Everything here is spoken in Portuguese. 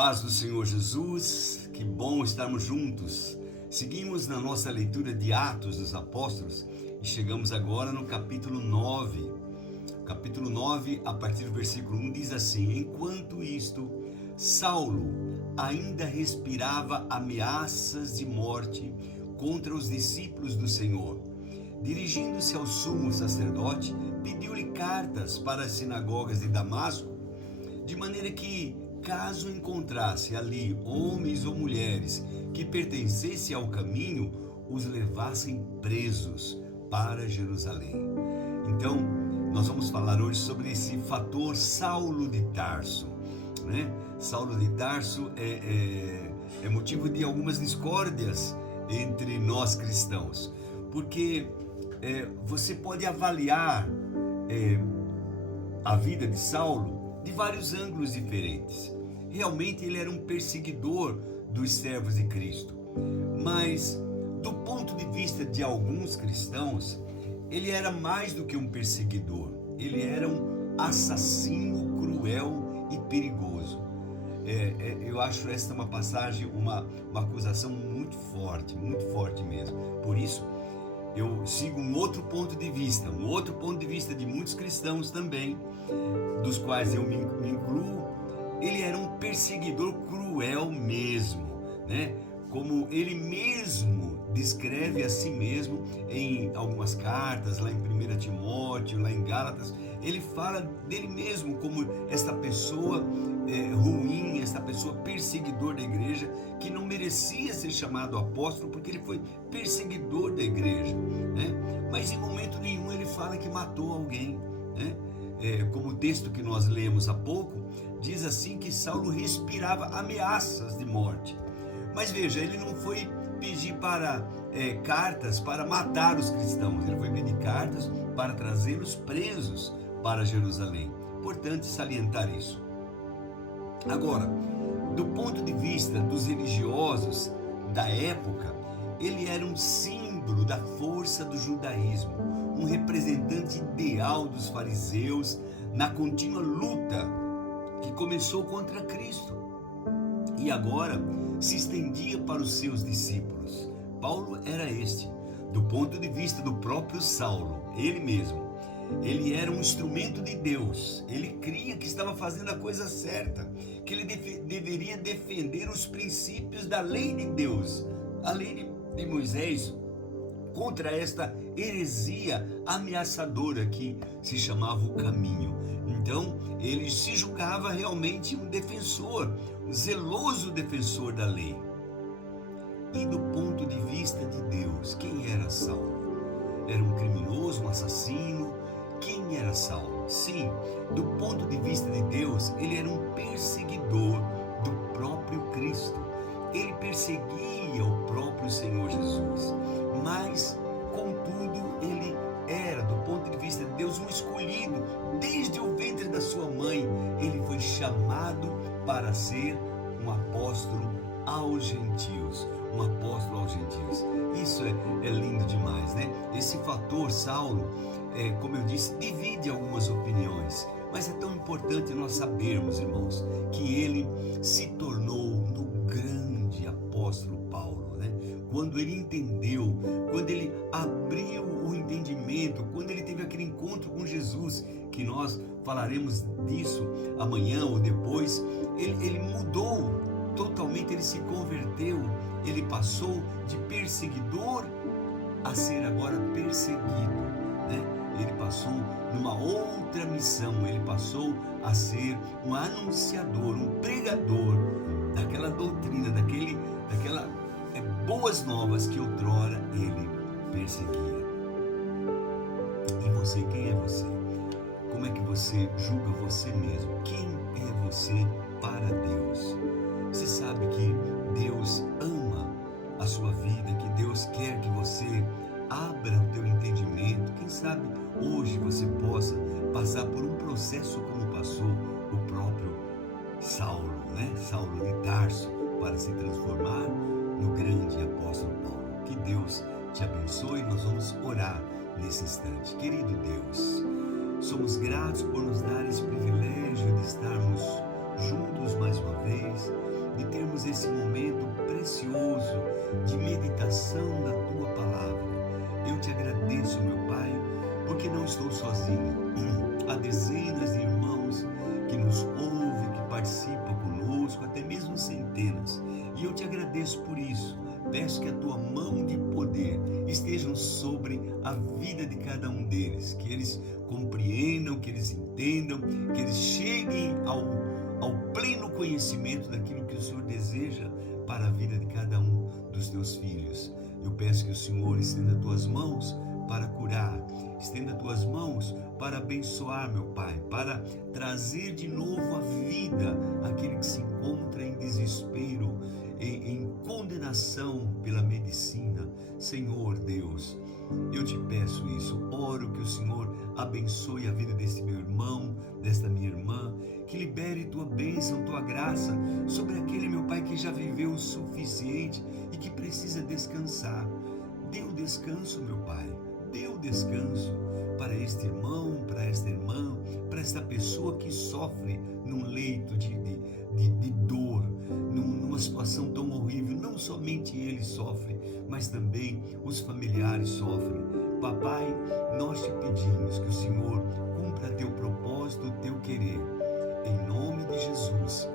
Paz do Senhor Jesus, que bom estarmos juntos. Seguimos na nossa leitura de Atos dos Apóstolos e chegamos agora no capítulo 9. Capítulo 9, a partir do versículo 1, diz assim: Enquanto isto, Saulo ainda respirava ameaças de morte contra os discípulos do Senhor. Dirigindo-se ao sumo sacerdote, pediu-lhe cartas para as sinagogas de Damasco, de maneira que, caso encontrasse ali homens ou mulheres que pertencessem ao caminho, os levassem presos para Jerusalém. Então, nós vamos falar hoje sobre esse fator Saulo de Tarso, né? Saulo de Tarso é motivo de algumas discórdias entre nós cristãos, porque você pode avaliar a vida de Saulo de vários ângulos diferentes. Realmente ele era um perseguidor dos servos de Cristo, mas do ponto de vista de alguns cristãos, ele era mais do que um perseguidor, ele era um assassino cruel e perigoso. Eu acho esta uma passagem, uma acusação muito forte mesmo. Por isso, eu sigo um outro ponto de vista de muitos cristãos também, dos quais eu me incluo. Ele era um perseguidor cruel mesmo, né? Como ele mesmo descreve a si mesmo em algumas cartas, lá em 1 Timóteo, lá em Gálatas, ele fala dele mesmo como esta pessoa ruim, esta pessoa perseguidor da igreja, que não merecia ser chamado apóstolo porque ele foi perseguidor da igreja, né? Mas em momento nenhum ele fala que matou alguém, né? Como o texto que nós lemos há pouco, diz assim que Saulo respirava ameaças de morte. Mas veja, ele não foi pedir cartas para matar os cristãos, ele foi pedir cartas para trazê-los presos para Jerusalém. Importante salientar isso. Agora, do ponto de vista dos religiosos da época, ele era um símbolo da força do judaísmo, um representante ideal dos fariseus na contínua luta que começou contra Cristo e agora se estendia para os seus discípulos. Paulo era este, do ponto de vista do próprio Saulo, ele mesmo. Ele era um instrumento de Deus, ele cria que estava fazendo a coisa certa, que ele deveria defender os princípios da lei de Deus, a lei de Moisés, contra esta heresia ameaçadora que se chamava o caminho. Então, ele se julgava realmente um defensor, um zeloso defensor da lei. E do ponto de vista de Deus, quem era Saulo? Era um criminoso, um assassino? Quem era Saulo? Sim, do ponto de vista de Deus, ele era um perseguidor do próprio Cristo. Ele perseguia o próprio Senhor Jesus, mas, contudo, ele era, do ponto de vista de Deus, um escolhido. Desde o ventre da sua mãe, ele foi chamado para ser um apóstolo aos gentios. Um apóstolo aos gentios. Isso é lindo demais, né? Esse fator Saulo, como eu disse, divide algumas opiniões, mas é tão importante nós sabermos, irmãos, que ele se tornou no grande apóstolo Paulo, né? Quando ele entendeu, quando ele abriu o entendimento, quando ele teve aquele encontro com Jesus, que nós falaremos disso amanhã ou depois, ele mudou totalmente, ele se converteu, ele passou de perseguidor a ser agora perseguido, né? Ele passou numa outra missão, ele passou a ser um anunciador, um pregador daquela doutrina, daquela boas novas que outrora ele perseguia. E você, quem é você? Como é que você julga você mesmo? Quem é você para Deus? Você sabe que Deus ama a sua vida, que Deus quer que você abra o teu entendimento. Quem sabe hoje você possa passar por um processo como passou o próprio Saulo, né? Saulo de Tarso, para se transformar no grande apóstolo Paulo. Que Deus te abençoe. Nós vamos orar nesse instante. Querido Deus, somos gratos por nos dar esse privilégio de estarmos juntos mais uma vez, de termos esse momento precioso de meditação da Tua Palavra. Eu te agradeço, meu Pai, porque não estou sozinho. Há dezenas de irmãos que nos ouvem, que participam conosco, até mesmo centenas. E eu te agradeço por isso. Peço que a Tua mão de poder esteja sobre a vida de cada um deles, que eles compreendam, que eles entendam, que eles cheguem ao pleno conhecimento daquilo que o Senhor deseja para a vida de cada um dos Teus filhos. Eu peço que o Senhor estenda as Tuas mãos para curar, estenda as Tuas mãos para abençoar, meu Pai, para trazer de novo à vida aquele que se encontra em desespero, em condenação pela medicina. Senhor Deus, eu te peço isso, oro que o Senhor abençoe a vida deste meu irmão, desta minha irmã, que libere Tua bênção, Tua graça sobre aquele, meu Pai, que já viveu o suficiente e que precisa descansar. Dê o descanso, meu Pai, dê o descanso para este irmão, para esta irmã, para esta pessoa que sofre num leito de dor, numa situação tão horrível. Não somente ele sofre, mas também os familiares sofrem. Papai, nós te pedimos que o Senhor cumpra teu propósito, teu querer. Em nome de Jesus.